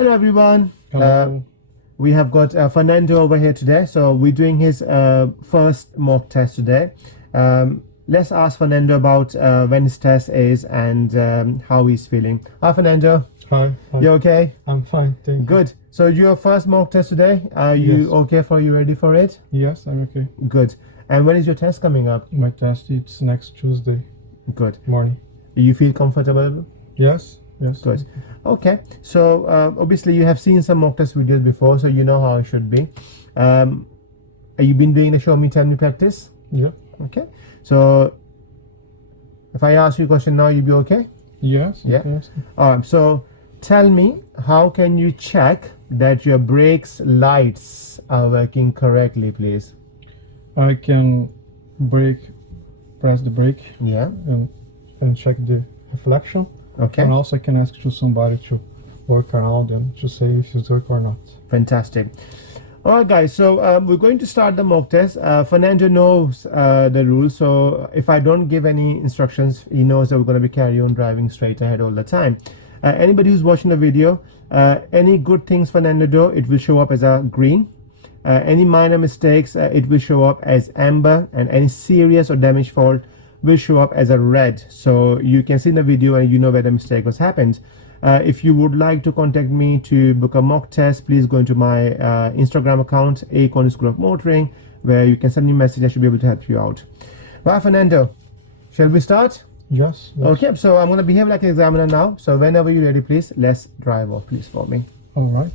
Hello everyone. Hello. We have got Fernando over here today. So we're doing his first mock test today. Let's ask Fernando about when his test is and how he's feeling. Hi Fernando. Hi. You okay? I'm fine, thank you. Good. So your first mock test today. Are you Yes. okay for you ready for it? Yes, I'm okay. Good. And when is your test coming up? My test is next Tuesday Good. morning. You feel comfortable? Yes. Good. Okay. So obviously you have seen some mock test videos before, so you know how it should be. Have you been doing the show me tell me practice? Yeah. Okay. So if I ask you a question now, you'll be okay? Yes. Yeah. Yes. So tell me, how can you check that your brakes lights are working correctly, please? I can press the brake Yeah. and check the reflection. Okay. And also I can ask to somebody to work around them to say if it's work or not. Fantastic. All right, guys. So we're going to start the mock test. Fernando knows the rules, so if I don't give any instructions, he knows that we're going to be carry on driving straight ahead all the time. Anybody who's watching the video, any good things Fernando do, it will show up as a green. Any minor mistakes, it will show up as amber, and any serious or damaged fault will show up as a red. So you can see in the video and you know where the mistake was happened. If you would like to contact me to book a mock test, please go into my Instagram account, Acorn School of Motoring, where you can send me a message. I should be able to help you out. Right, Fernando, shall we start? Yes. Okay, so I'm going to behave like an examiner now. So whenever you're ready, please, let's drive off, please, for me. All right.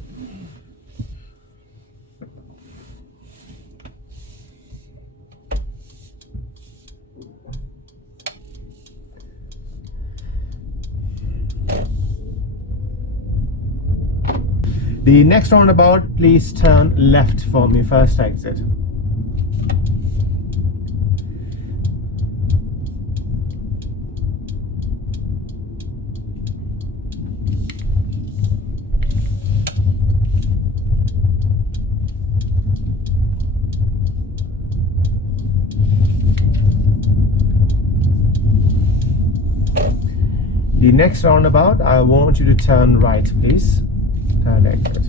The next roundabout, please turn left for me, first exit. The next roundabout, I want you to turn right, please. Turn exit.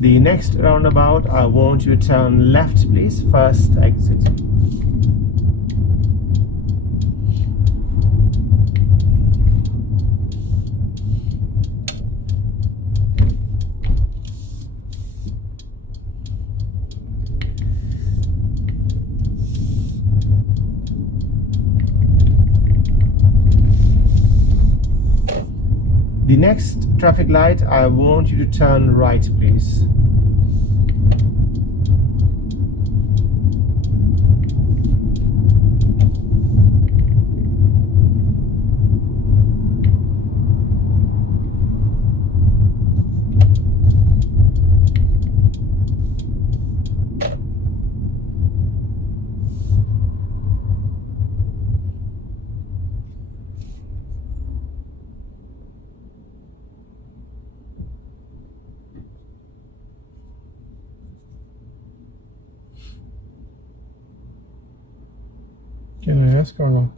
The next roundabout, I want you to turn left, please. First exit. The next traffic light, I want you to turn right, please. Can I ask or not?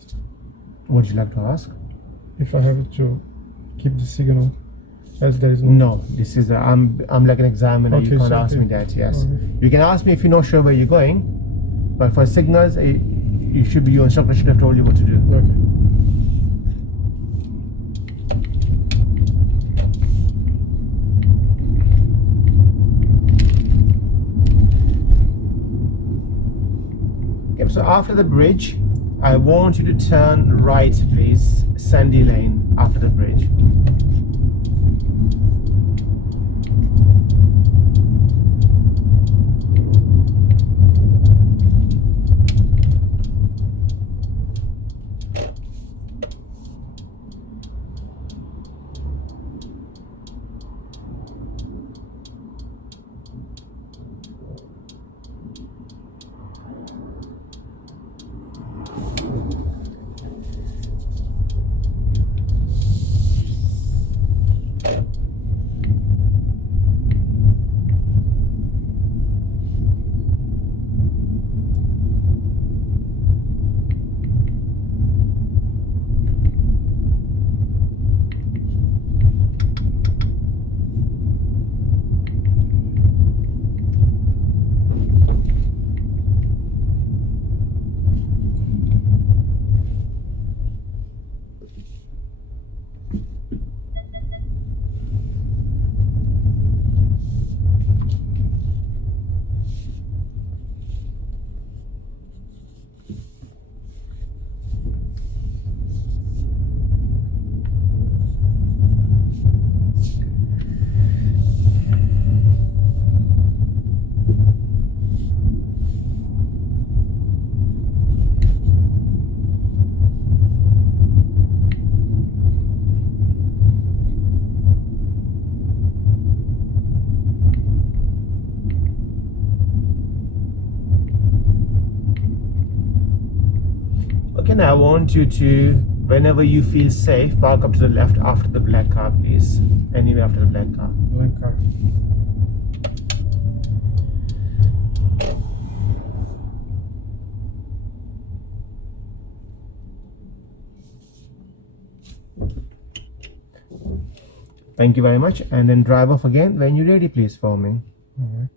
Would you like to ask? If I have to keep the signal as there is No, this is I'm like an examiner. Okay, You can't so ask okay. me that. Yes, Okay. you can ask me if you're not sure where you're going, but for signals, you should be your instructor should have told you what to do. Okay. Okay, so after the bridge, I want you to turn right, please. Sandy Lane after the bridge. second, I want you to, whenever you feel safe, park up to the left after the black car, please. Anywhere after the black car. Black car. Thank you very much. And then drive off again when you're ready, please, for me. All right.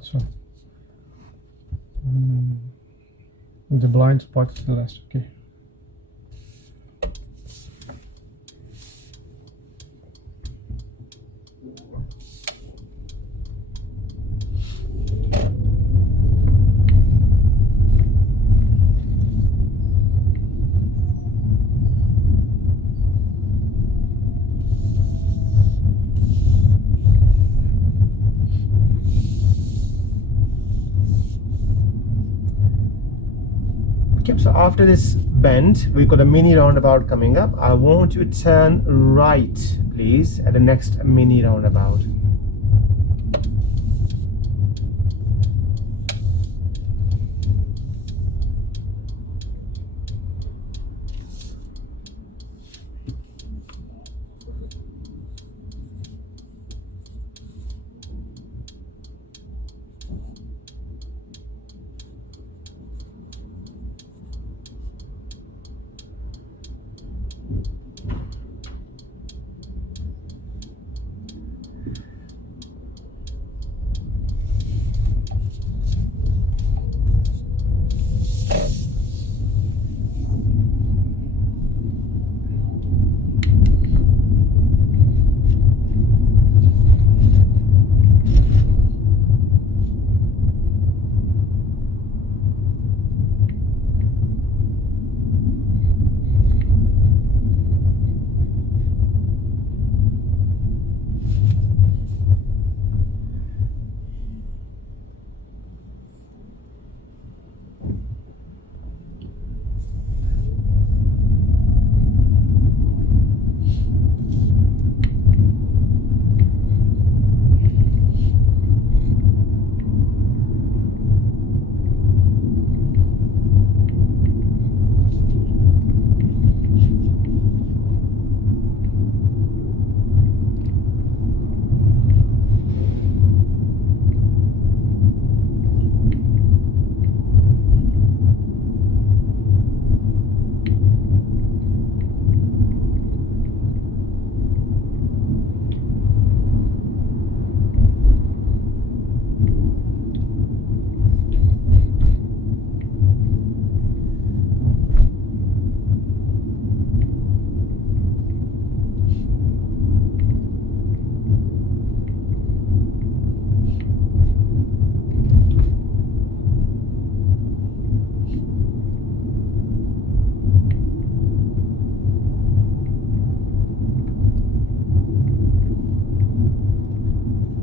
So, the blind spot is the last, okay. Okay, so after this bend, we've got a mini roundabout coming up. I want you to turn right, please, at the next mini roundabout.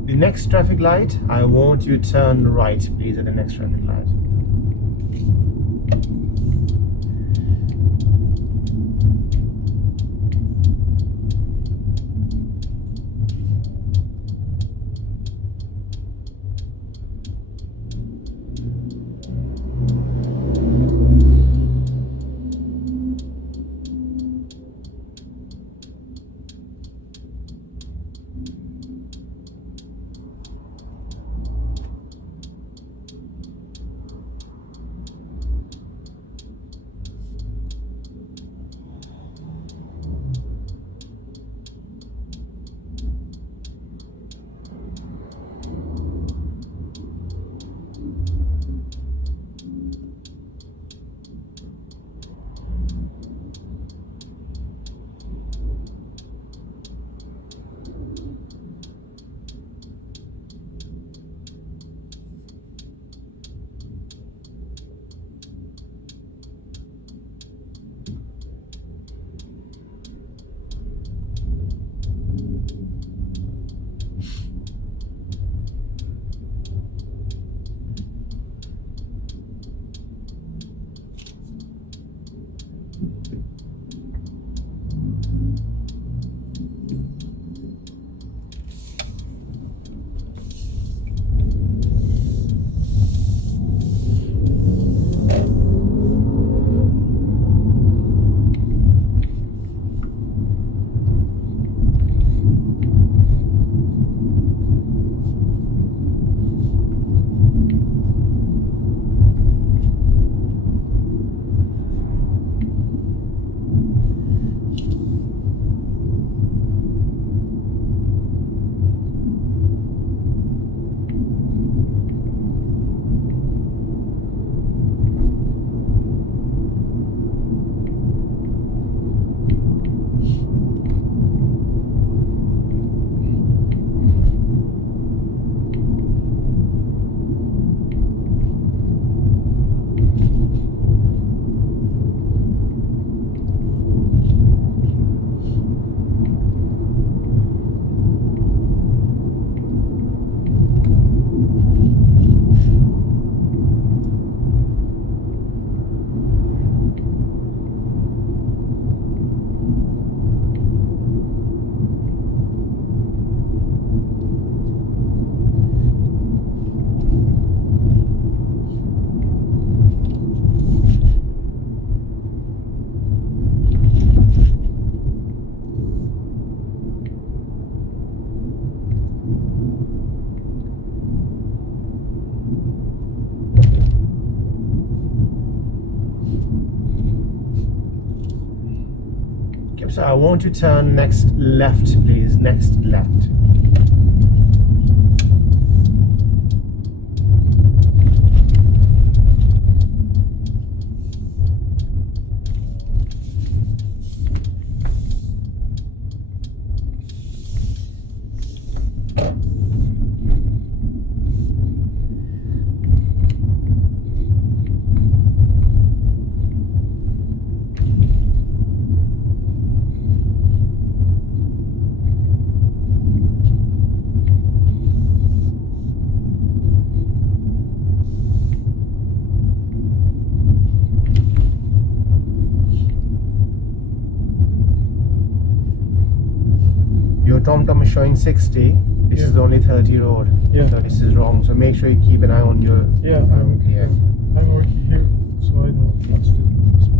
The next traffic light, I want you to turn right, please, at the next traffic light. Yep, so I want to turn next left, please. Next left. Your TomTom is showing 60. This is only 30 road. Yeah. So this is wrong. So make sure you keep an eye on your. Yeah, I'm working here, so I know what's the speed.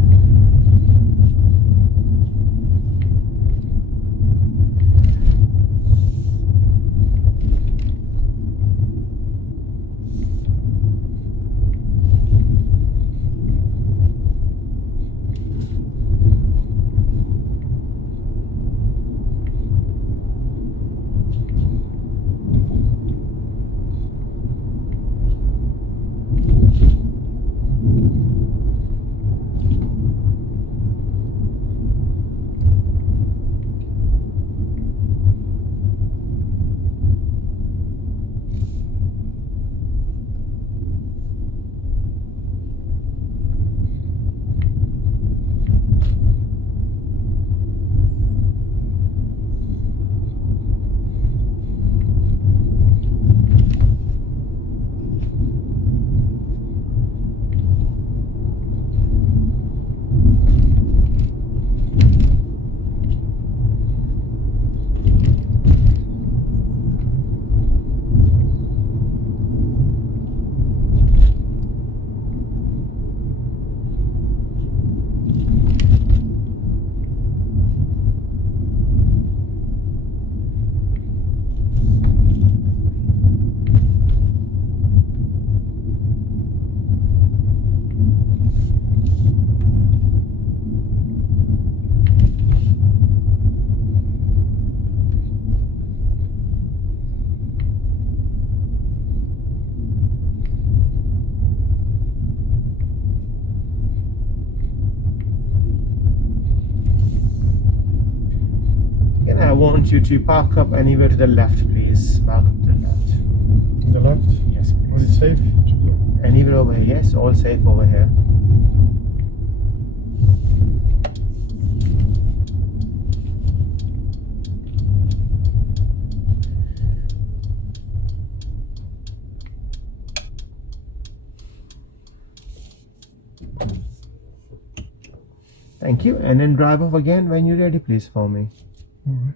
And I want you to park up anywhere to the left, please. Park up to the left. On the left? Yes, Was it please. safe to go? Anywhere over here. Yes, all safe over here. Thank you. And then drive off again when you're ready, please, for me. All right.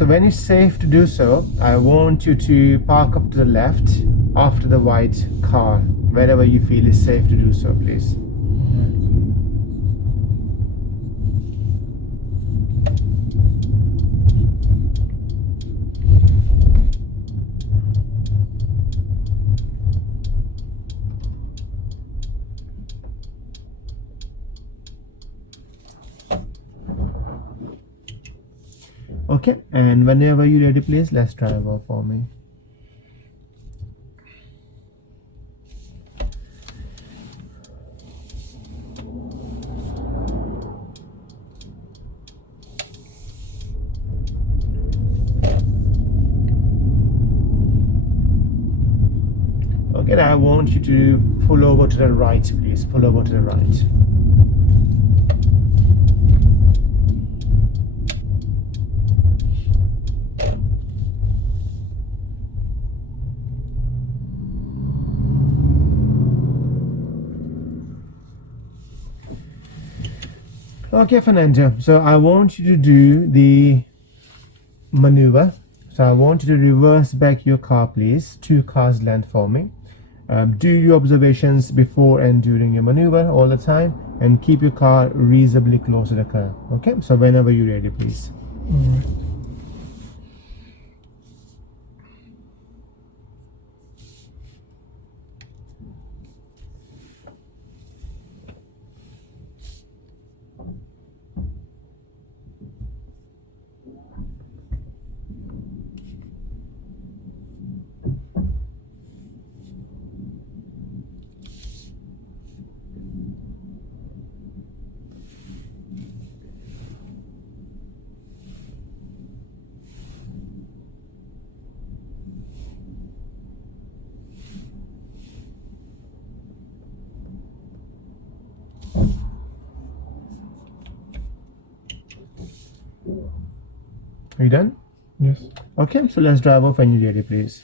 so when it's safe to do so, I want you to park up to the left after the white car, wherever you feel is safe to do so, please. Okay, and whenever you're ready, please, let's drive off for me. Okay, now I want you to pull over to the right, please. Pull over to the right. Okay, Fernando, so I want you to do the maneuver. So I want you to reverse back your car, please, 2 cars length for me. Do your observations before and during your maneuver all the time, and keep your car reasonably close to the curb. Okay, so whenever you're ready, please. All right. Are you done? Yes. Okay, so let's drive off when you're ready, please.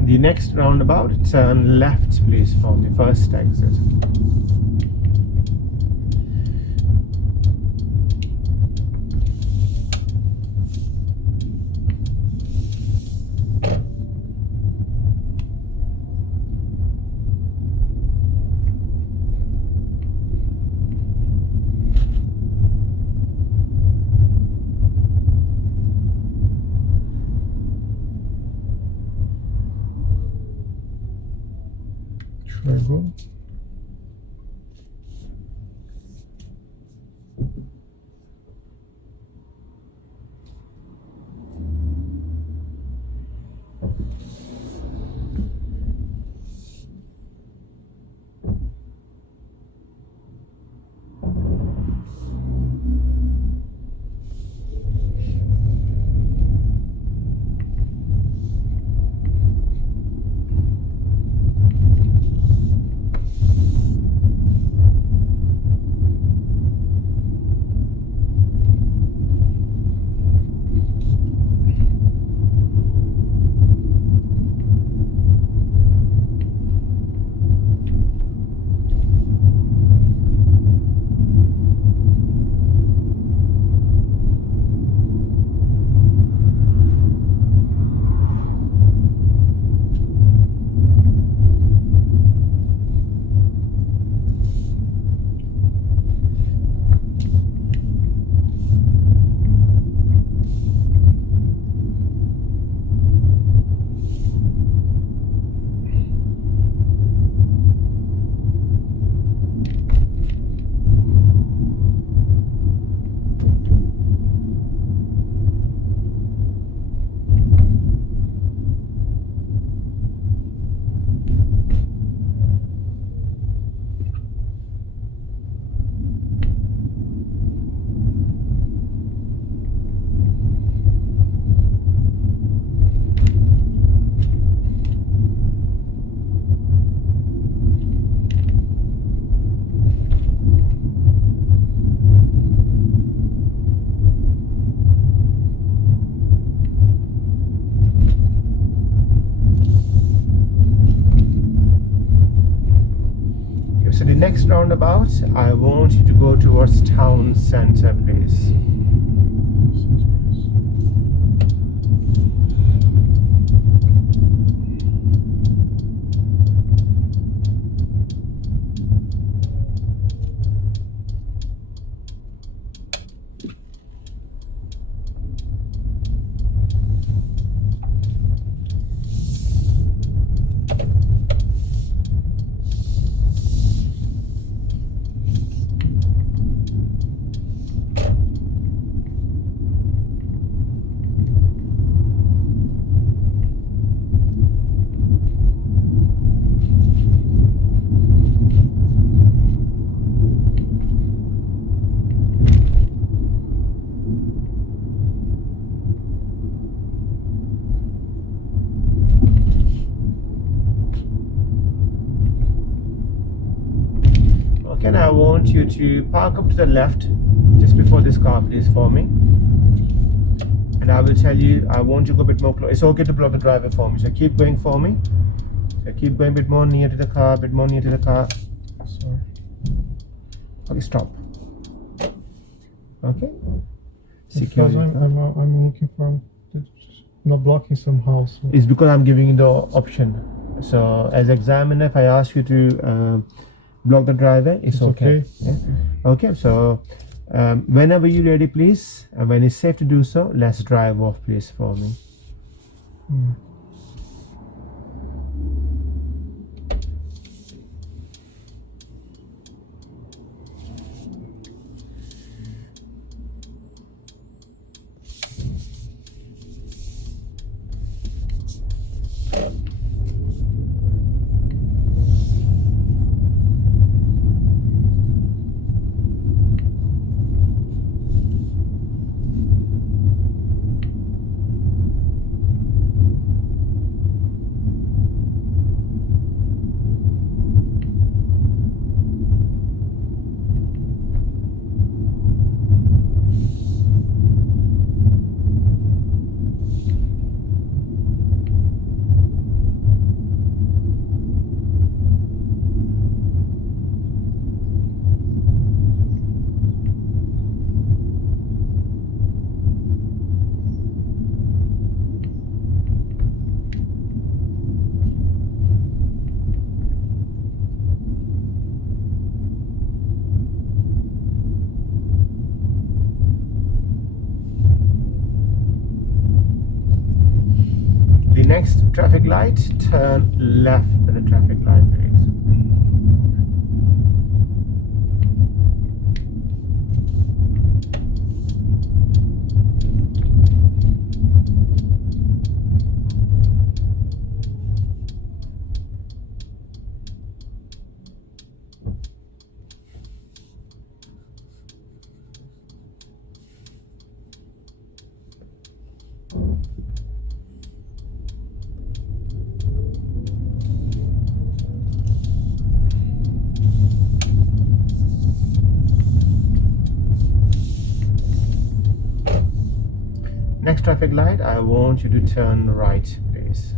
The next roundabout, turn left, please, from the first exit. Should I go? next roundabout, I want you to go towards town center, please. Okay, and I want you to park up to the left just before this car, please, for me. And I will tell you, I want you to go a bit more close. It's okay to block the driver for me, so keep going for me. So keep going a bit more near to the car, a bit more near to the car. Sorry. Okay, stop. Okay. Because Secure. I'm looking for not blocking somehow. So. It's because I'm giving you the option. So as examiner, if I ask you to block the driver, it's okay. Yeah? Okay, so whenever you're ready, please, and when it's safe to do so, let's drive off, please, for me. The next traffic light, turn left at the traffic light, please. Next traffic light, I want you to turn right, please.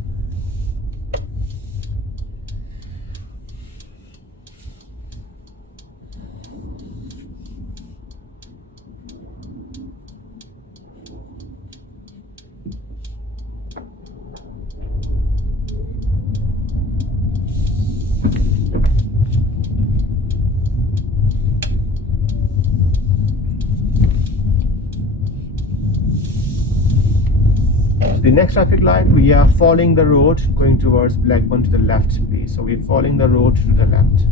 The next traffic light, we are following the road going towards Blackburn to the left, please. So we're following the road to the left.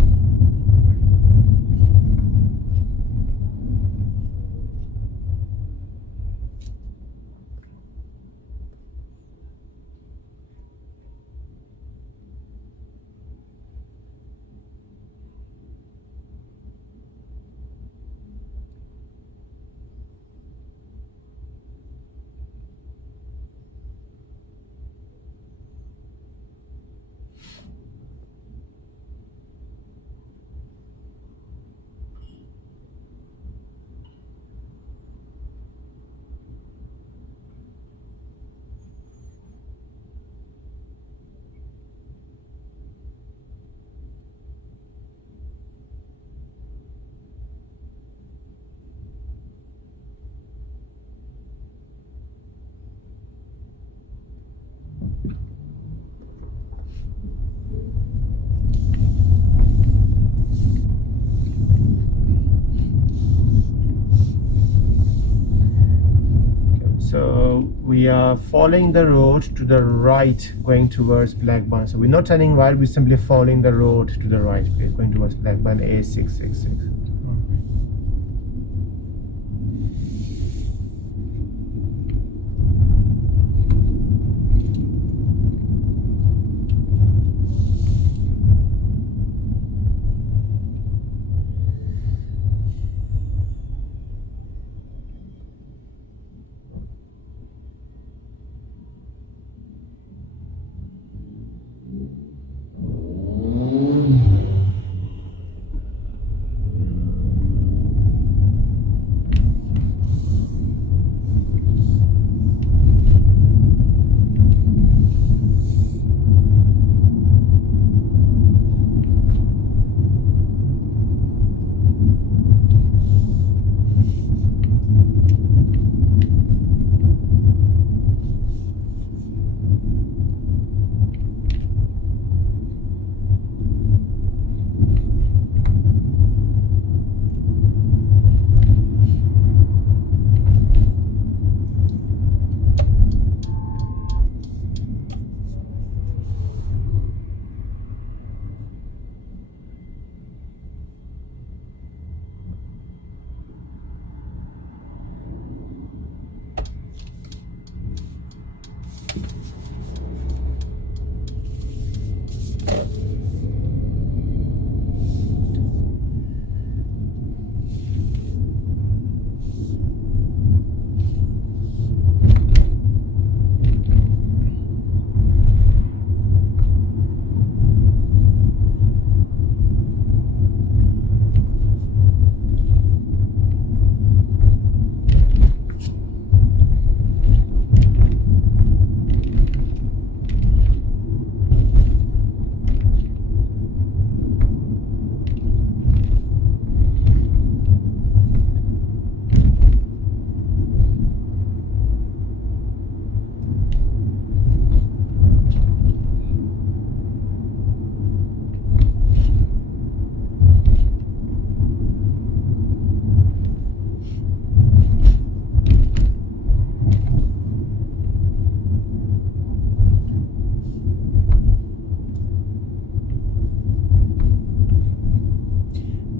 following the road to the right, going towards Blackburn. So we're not turning right, we're simply following the road to the right, please, going towards Blackburn A666.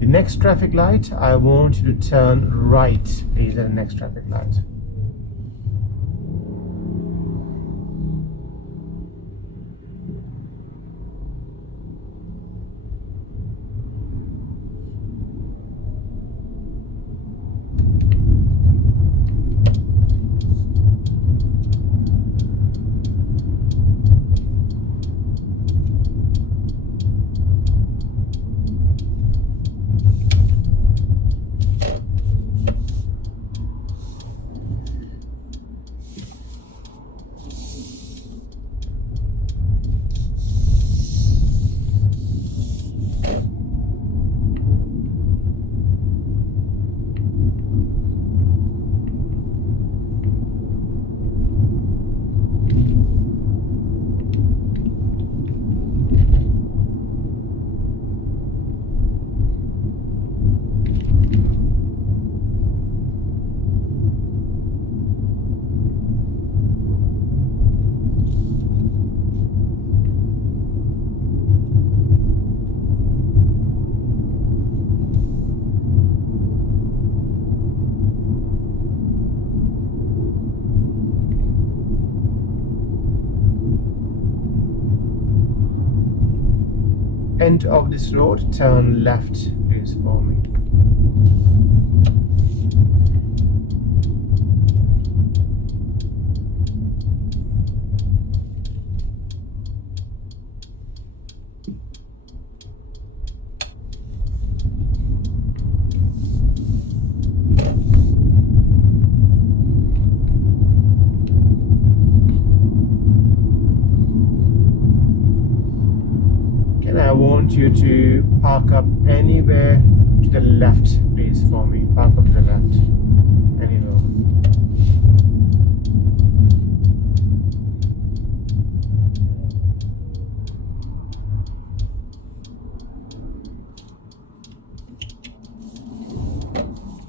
Next traffic light, I want you to turn right, please, at the next traffic light. End of this road, turn left, please, for me. I want you to park up anywhere to the left, please, for me. Park up to the left, anywhere.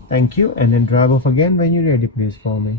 Thank you, and then drive off again when you're ready, please, for me.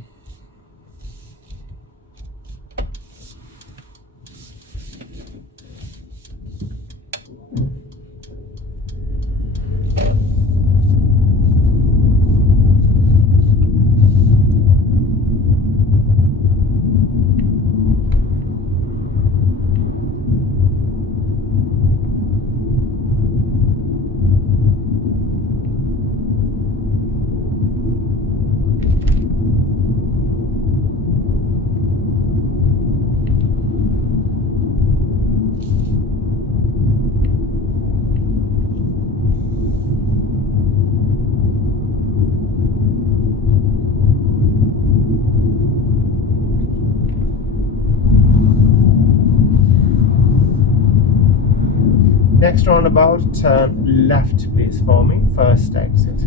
Next roundabout, turn left please for me, first exit.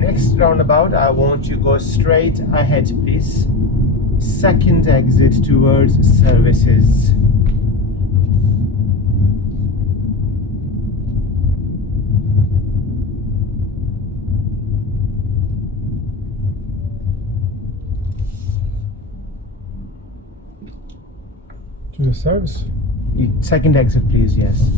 Next roundabout, I want you to go straight ahead please. Second exit towards services. To the service? Second exit please, yes.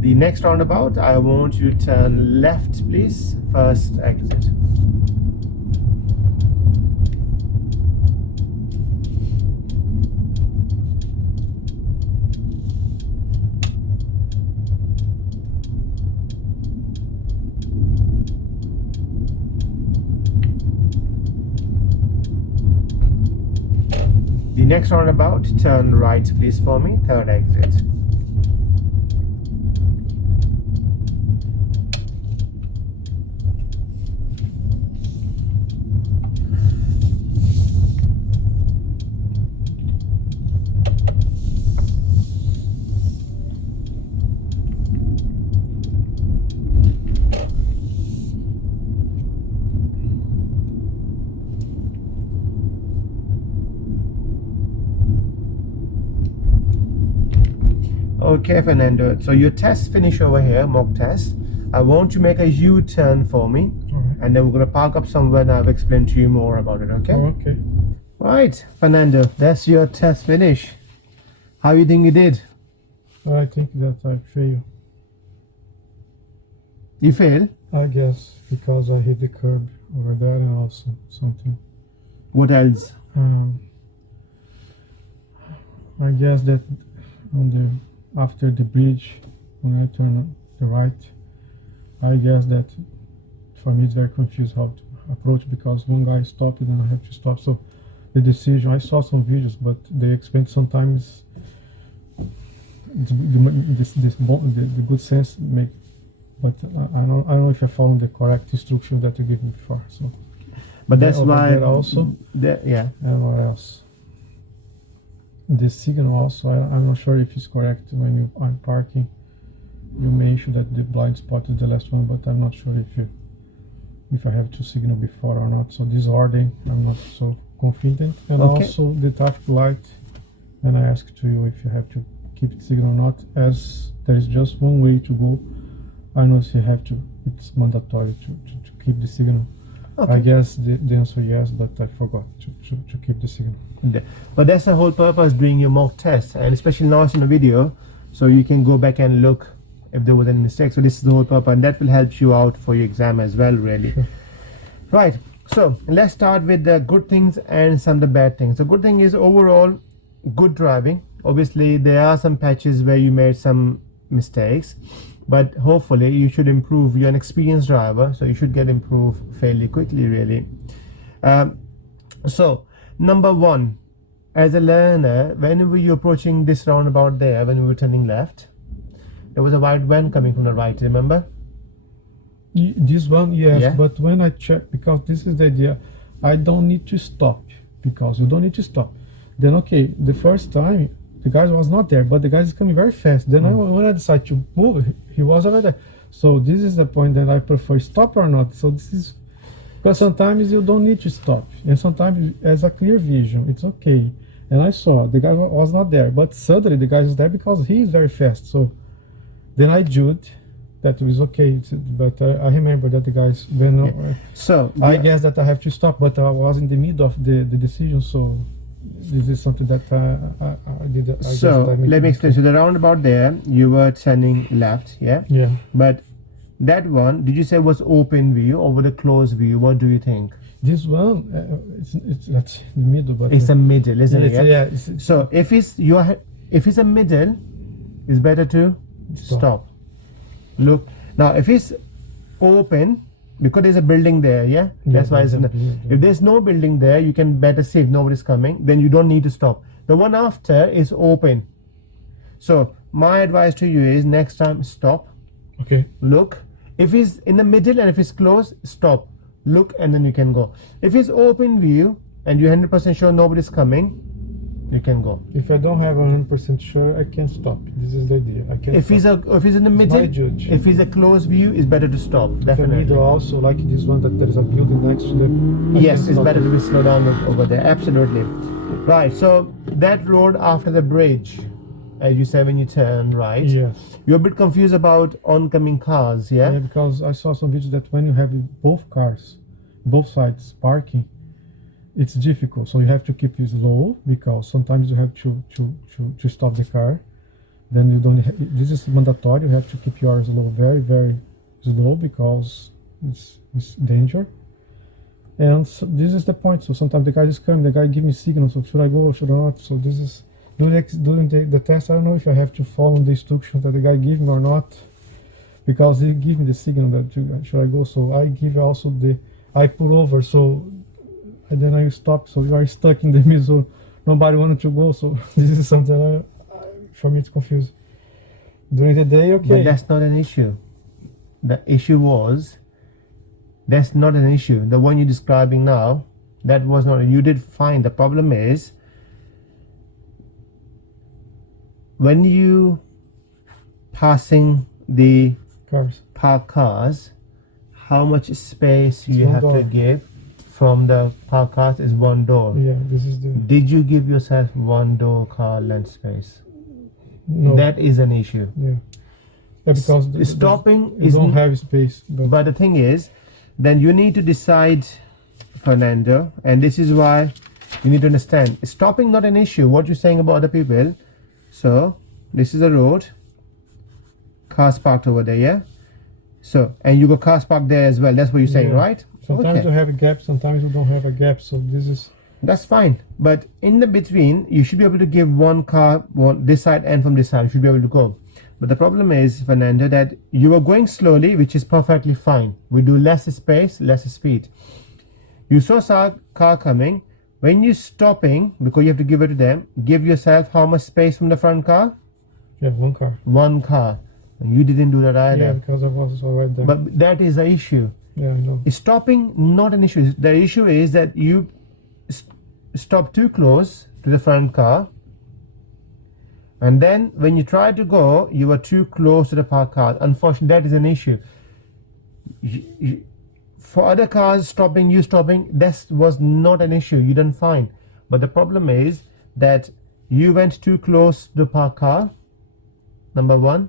The next roundabout, I want you to turn left please, first exit. The next roundabout, turn right please for me, third exit. Okay, Fernando. So your test finish over here, mock test. I want you to make a U-turn for me, and then we're gonna park up somewhere and I've explained to you more about it. Okay? Okay. Right, Fernando. That's your test finish. How you think you did? I think that I failed. You failed? I guess because I hit the curb over there and also something. What else? I guess that on the after the bridge, when I turn on the right, I guess that for me it's very confused how to approach, because one guy stopped and I have to stop. So the decision, I saw some videos, but they explain sometimes the good sense make, but I don't know if I followed the correct instruction that you gave me before. So, But that's why also. Yeah. And what else? The signal also, I'm not sure if it's correct when you are parking. You mentioned that the blind spot is the last one, but I'm not sure if I have to signal before or not. So this order, I'm not so confident. And Okay. also the traffic light, and I asked to you if you have to keep the signal or not, as there is just one way to go. I know if you have to, it's mandatory to keep the signal. Okay. I guess the answer yes, but I forgot to keep the signal. But that's the whole purpose doing your mock test, and especially now it's in a video, so you can go back and look if there was any mistake. So this is the whole purpose, and that will help you out for your exam as well, really. Right, so let's start with the good things and some of the bad things. The good thing is overall good driving. Obviously there are some patches where you made some mistakes, but hopefully you should improve. You're an experienced driver, so you should get improved fairly quickly, really. So number one, as a learner, whenever you're approaching this roundabout there, when we were turning left, there was a white van coming from the right, remember? This one, yes, Yeah. but when I check, because this is the idea, I don't need to stop, because you don't need to stop. Then okay, the first time the guy was not there, but the guy is coming very fast. Then when I decide to move, he was already there. So this is the point that I prefer stop or not. So this is because sometimes you don't need to stop, and sometimes as a clear vision, it's okay. and I saw the guy was not there, but suddenly the guy is there because he is very fast. So then I judged that it was okay, but I remember that the guys when So I guess that I have to stop, but I was in the middle of the decision, so this is something that I did. I so guess that I made let a me explain. mistake. So the roundabout there, you were turning left, yeah. Yeah, But that one, did you say was open view or was it closed view? What do you think? this one it's that's the middle, but It's a middle, isn't it? yeah. It's, So if it's a middle, it's better to stop. Look now, if it's open, because there's a building there, yeah. That's why it's there's a in building. if there's no building there, you can better see if nobody's coming. Then you don't need to stop. The one after is open. So my advice to you is next time stop. Okay. Look, if it's in the middle and if it's closed, stop, look, and then you can go. If it's open view and you're 100% sure nobody's coming, you can go. If I don't have 100% sure, I can stop. This is the idea. I can. If it's in the middle, my judge. if it's a closed view, it's better to stop. The Definitely. middle also, like this one, that there is a building next to them. I Yes, can it's stop. better to be slow down over there. Absolutely. Right. So that road after the bridge, as you said when you turn right, Yes. you're a bit confused about oncoming cars. Yeah. Yeah, because I saw some videos that when you have both cars, both sides parking, it's difficult. So you have to keep it low because sometimes you have to stop the car. Then you don't. This is mandatory. You have to keep yours low, very very slow because it's danger. And so this is the point. So sometimes the guy is coming. The guy give me signals. So should I go or should I not? So this is during the test. I don't know if I have to follow the instructions that the guy give me or not, because he give me the signal that should I go. So I give also I pull over. So and then I stop. So you are stuck in the middle. So nobody wanted to go. So this is something for me it's confusing. During the day, okay. But that's not an issue. The issue was, that's not an issue. The one you're describing now, that was not. You did fine. The problem is, when you passing the Cars. parked cars, how much space It's you one have to door. give from the parked cars is one door. Yeah, this is the Did you give yourself one door car length space? no. That is an issue. Yeah, because Stopping you is don't have space. But the thing is, then you need to decide, Fernando, and this is why you need to understand. Stopping not an issue. What you're saying about other people. So this is a road. Cars parked over there, yeah. So and you got cars parked there as well. That's what you're saying, Yeah. right? Sometimes Okay. you have a gap. Sometimes you don't have a gap. So this is That's fine. But in the between, you should be able to give one car this side and from this side. You should be able to go. But the problem is, Fernando, that you are going slowly, which is perfectly fine. We do less space, less speed. You saw a car coming. When you're stopping, because you have to give it to them, give yourself how much space from the front car? one car. One car. And you didn't do that either. Yeah, because I was already there. But that is the issue. Yeah, I know. Stopping, not an issue. The issue is that you stop too close to the front car, and then when you try to go, you are too close to the parked car. Unfortunately, that is an issue. For other cars stopping, you stopping, that was not an issue. You done fine. But the problem is that you went too close to the parked car, number one,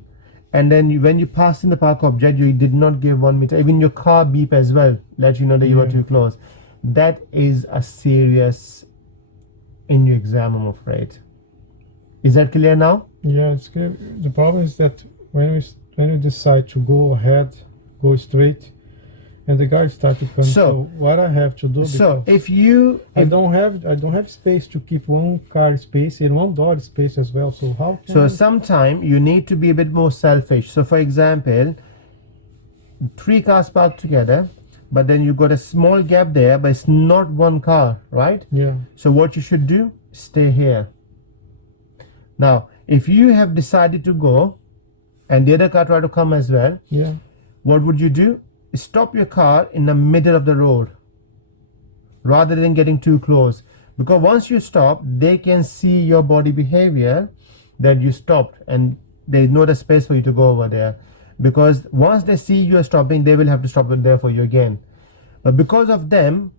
and then when you passed in the park object, you did not give 1 meter. Even your car beep as well, let you know that you were Yeah. too close. That is a serious in your exam, I'm afraid. Is that clear now? Yeah, it's good. The problem is that when you decide to go ahead, go straight, and the guys start to come. So- So what I have to do? So because if you, I don't have space to keep one car space and one door space as well. So how? Can so I- sometime you need to be a bit more selfish. So for example, 3 cars parked together, but then you got a small gap there, but it's not one car, right? Yeah. So what you should do, stay here. Now, if you have decided to go and the other car try to come as well, Yeah. what would you do? Stop your car in the middle of the road rather than getting too close. Because once you stop, they can see your body behavior that you stopped and there's no other space for you to go over there. Because once they see you are stopping, they will have to stop it there for you again. But because of them,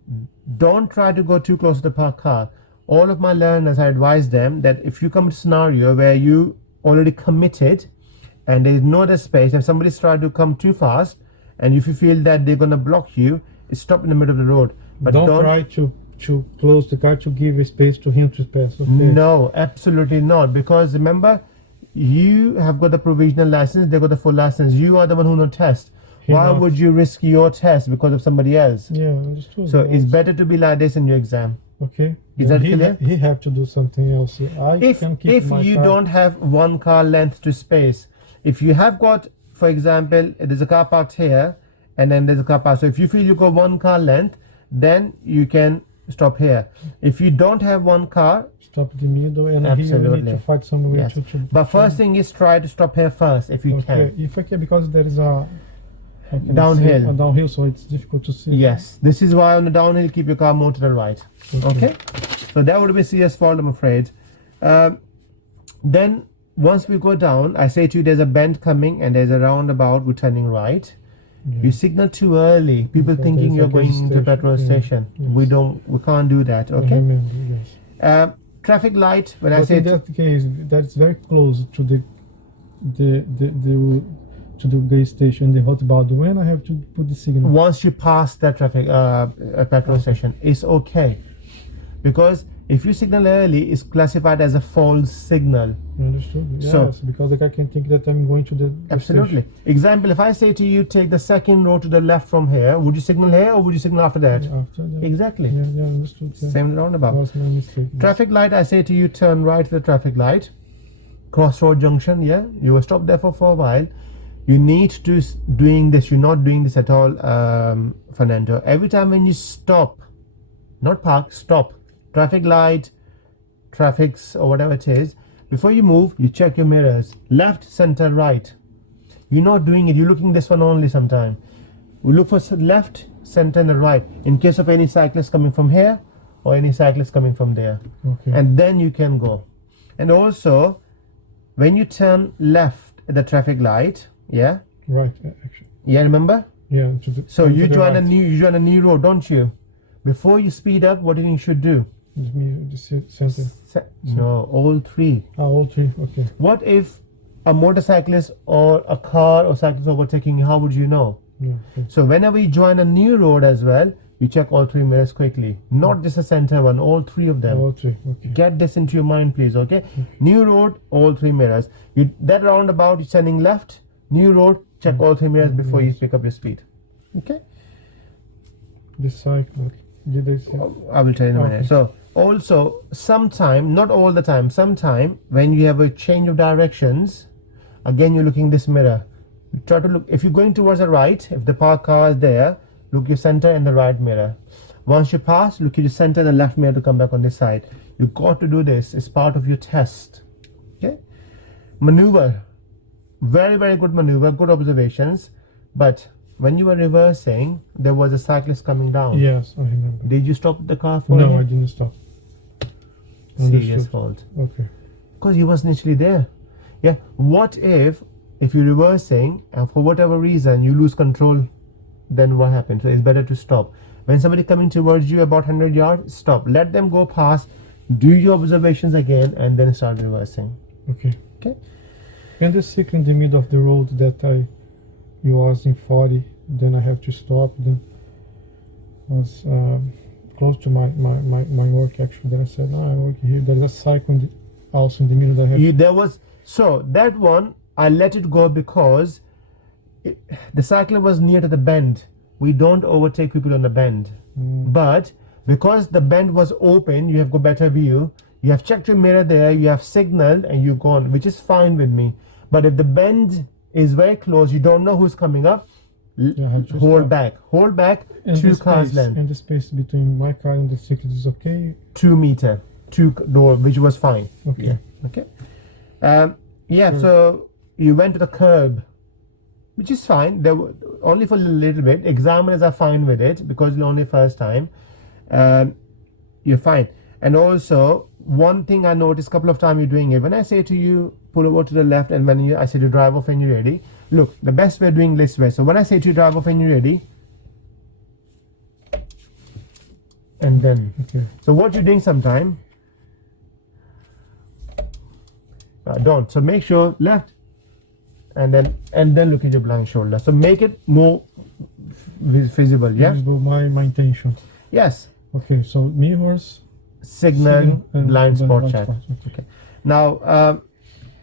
don't try to go too close to the parked car. all of my learners, I advise them that if you come to a scenario where you already committed and there is no other space, if somebody's trying to come too fast and if you feel that they're going to block you, stop in the middle of the road. But don't try to close the car to give a space to him to pass. Okay? No, absolutely not. Because remember, you have got the provisional license, they've got the full license. You are the one who knows test. Why Enough. would you risk your test because of somebody else? Yeah, understood. So it's better to be like this in your exam. Okay. Is that clear? He have to do something else. If you don't have one car length to space, if you have got, for example, there's a car parked here and then there's a car parked. So if you feel you got one car length, then you can stop here. If you don't have one car, stop the middle and here you absolutely. need to find somewhere Yes. to But first thing is try to stop here first if you okay. can. If I can, because there is a how can I Downhill. say, a downhill, so it's difficult to see. Yes, this is why on the downhill keep your car more to the right. Okay, so that would be serious fault, I'm afraid. Then once we go down, I say to you, there's a bend coming and there's a roundabout. We're turning right. Yeah. You signal too early. People Okay, thinking there's you're a going gas into a station. petrol Yeah. station. Yes. We can't do that. I Okay. remember, yes. Traffic light. When I But say in that case, that's very close to the to the gas station, the roundabout. When I have to put the signal. once you pass that traffic a petrol station, it's okay, because if you signal early, it's classified as a false signal. You understood? Yes, So- because the guy can think that I'm going to the Absolutely. Example, if I say to you, take the second road to the left from here, would you signal here or would you signal after that? station. After that. Exactly. Yeah, understood. Yeah. Same roundabout. Was my mistake. Traffic light, I say to you, turn right to the traffic light. Crossroad junction, yeah. You will stop there for a while. You need to doing this. You're not doing this at all, Fernando. Every time when you stop, not park, stop. Traffic light, traffics or whatever it is. Before you move, you check your mirrors. Left, center, right. You're not doing it. You're looking this one only sometime. We look for left, center, and the right. In case of any cyclist coming from here or any cyclist coming from there. Okay. And then you can go. And also, when you turn left at the traffic light, yeah, right, actually. yeah, remember? Yeah. So to you the join right. you join a new road, don't you? Before you speed up, what do you should do? Give me the center. No, all three. All three. Okay. What if a motorcyclist or a car or cyclist overtaking you? How would you know? Yeah. Okay. So whenever you join a new road as well, you check all three mirrors quickly. Not just a center one, all three of them. All three. Okay. Get this into your mind, please. Okay. New road, all three mirrors. That roundabout, you're turning left. New road, check all three mirrors before you pick up your speed. Okay. The cycle. Did I say? I will tell you in a minute. Okay. So also, sometime, not all the time, sometime when you have a change of directions, again you're looking this mirror. You try to look. If you're going towards the right, if the parked car is there, look your center and the right mirror. Once you pass, look at your center and the left mirror to come back on this side. You got to do this. It's part of your test. Okay. Maneuver. Very, very good maneuver. Good observations. But when you were reversing, there was a cyclist coming down. Yes, I remember. Did you stop the car for No, him? I didn't stop. Serious Understood. fault. Okay. Because he wasn't actually there. Yeah. What if you're reversing and for whatever reason you lose control, then what happens? So it's better to stop. When somebody coming towards you about 100 yards, stop. Let them go past, do your observations again, and then start reversing. Okay. Okay. And the signal in the middle of the road that you was in 40, then I have to stop. Then was close to my work actually. Then I said, no, I work here. There's a cycle also in the middle that I have. So that one I let it go because the cycler was near to the bend. We don't overtake people on the bend. But because the bend was open, you have got better view. You have checked your mirror there, you have signaled, and you've gone, which is fine with me. But if the bend is very close, you don't know who's coming up, I have to hold stop. back. Hold back And 2 the cars space, length. and the space between my car and the cyclist is okay. 2 meter. 2 door, which was fine. Okay. Yeah. Okay. So you went to the curb, which is fine. There were only for a little bit. Examiners are fine with it because it's only first time. You're fine. And also, one thing I noticed a couple of times you're doing it. When I say to you, pull over to the left, and when I say to drive off and you're ready. Look, the best way of doing this way. So when I say to you, drive off and you're ready, and then. Okay. So what you're doing sometime, don't. So make sure left, and then look at your blind shoulder. So make it more visible. Yeah. Visible, my intention. Yes. Okay, so mirrors, Signal, and blind spot check. Okay. Okay. Now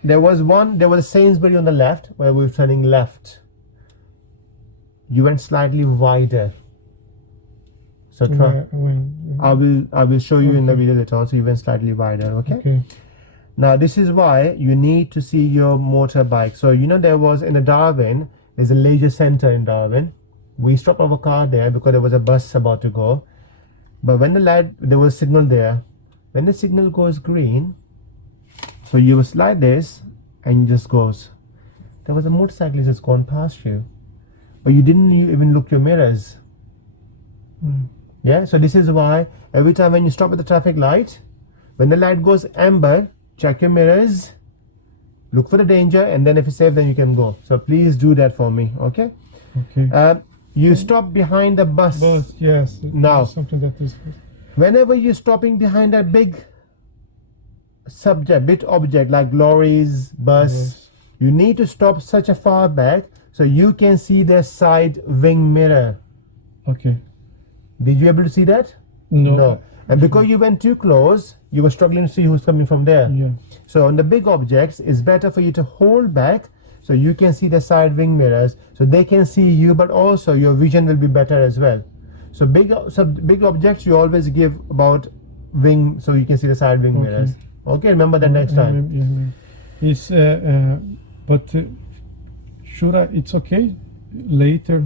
there was a Sainsbury on the left where we were turning left. You went slightly wider. So try. I will show you in the video later on. So you went slightly wider. Okay. Now this is why you need to see your motorbike. So there was in Darwen, there's a leisure center in Darwen. We stopped our car there because there was a bus about to go. But when there was a signal there. When the signal goes green, so you will slide this and it just goes. There was a motorcyclist that's gone past you, but you didn't even look your mirrors. Yeah, so this is why every time when you stop at the traffic light, when the light goes amber, check your mirrors, look for the danger, and then if it's safe, then you can go. So please do that for me, okay? Okay. You stop behind the bus. Bus, yes. Now, something that is. Whenever you're stopping behind a big object like lorries, bus, you need to stop such a far back so you can see the side wing mirror. Okay. Did you able to see that? No. And because you went too close, you were struggling to see who's coming from there. Yeah. So on the big objects, it's better for you to hold back so you can see the side wing mirrors, so they can see you, but also your vision will be better as well. So big objects, you always give about wing so you can see the side wing mirrors. Okay, remember that next time. It's but should I? It's okay later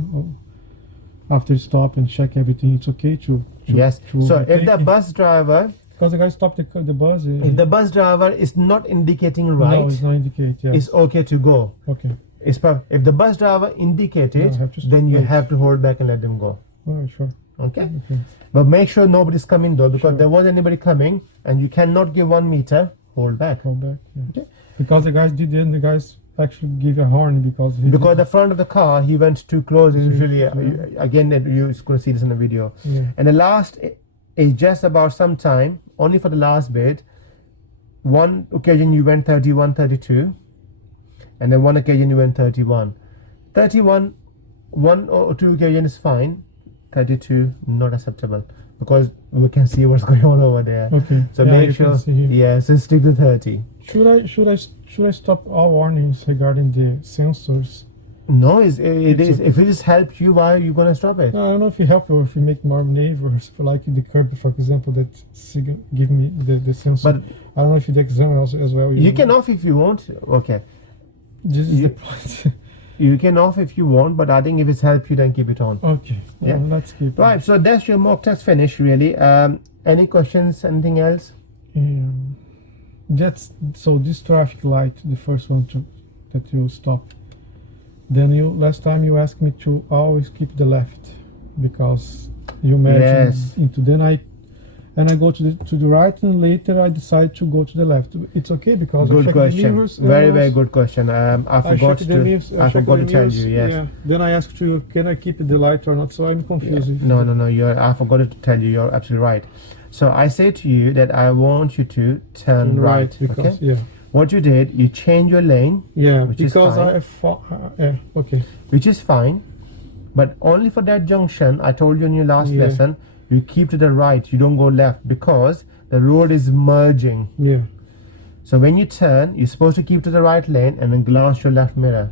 after stop and check everything. It's okay to yes. So if the bus driver, because the guy stopped the bus. If the bus driver is not indicating right, no, it's not indicate. Yeah. It's okay to go. Okay. If the bus driver indicated, then you have to hold back and let them go. Oh, sure. Okay. But make sure nobody's coming though, because there was anybody coming, and you cannot give 1 meter. Hold back. Hold back. Yeah. Okay. Because the guys didn't. The guys actually give a horn because the front of the car he went too close. Usually, again, you're going to see this in the video. Yeah. And the last is just about some time. Only for the last bit. One occasion you went 31, 32, and then one occasion you went 31. 31, one or two occasions is fine. 32 not acceptable because we can see what's going on over there. Okay. So make sure. So stick to 30. Should I stop all warnings regarding the sensors? No, it is. If it just helps you, why are you gonna stop it? No, I don't know if you help or if you make more neighbors, for like the curb, for example, that give me the sensor. But I don't know if you examine also as well. You can off if you want. Okay. This is the point. You can off if you want, but I think if it's helped you, then keep it on. Okay. Yeah. Let's keep. Right. So that's your mock test finish. Really. Any questions? Anything else? So this traffic light, the first one that you stop. Then last time you asked me to always keep the left because you mentioned into. Then I go to the right, and later I decide to go to the left. It's okay because good question. Very very good question. I forgot to tell you. Yes. Yeah. Then I asked you, can I keep the light or not? So I'm confused. Yeah. No. I forgot to tell you. You're absolutely right. So I say to you that I want you to turn right. Because, okay. Yeah. What you did, you change your lane. Yeah. Which because is fine. Okay. Which is fine, but only for that junction. I told you in your last lesson. You keep to the right, you don't go left because the road is merging. Yeah. So when you turn, you're supposed to keep to the right lane and then glance your left mirror.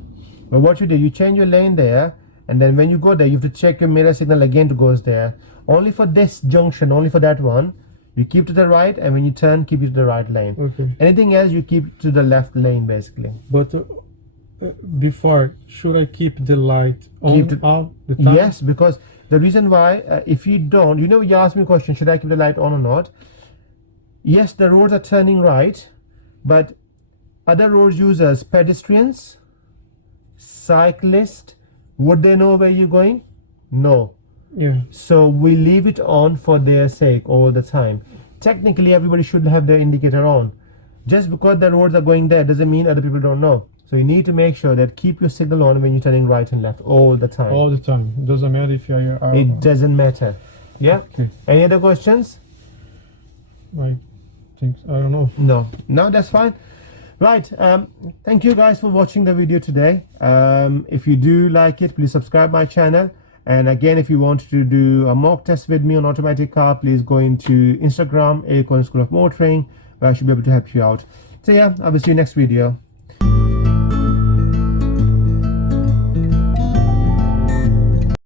But what you do, you change your lane there, and then when you go there, you have to check your mirror signal again to go there. Only for this junction, only for that one, you keep to the right, and when you turn, keep it to the right lane. Okay. Anything else, you keep to the left lane basically. But before, should I keep the light on all the time? Yes, because the reason why, if you don't, you asked me a question, should I keep the light on or not? Yes, the roads are turning right, but other road users, pedestrians, cyclists, would they know where you're going? No. Yeah. So we leave it on for their sake all the time. Technically, everybody should have their indicator on. Just because the roads are going there doesn't mean other people don't know. So you need to make sure that keep your signal on when you're turning right and left all the time. All the time. It doesn't matter if you are. It doesn't matter. Yeah. Okay. Any other questions? I don't know. No, that's fine. Right, thank you guys for watching the video today. If you do like it, please subscribe my channel. And again, if you want to do a mock test with me on automatic car, please go into Instagram, Acorn School of Motoring, where I should be able to help you out. So yeah, I will see you next video.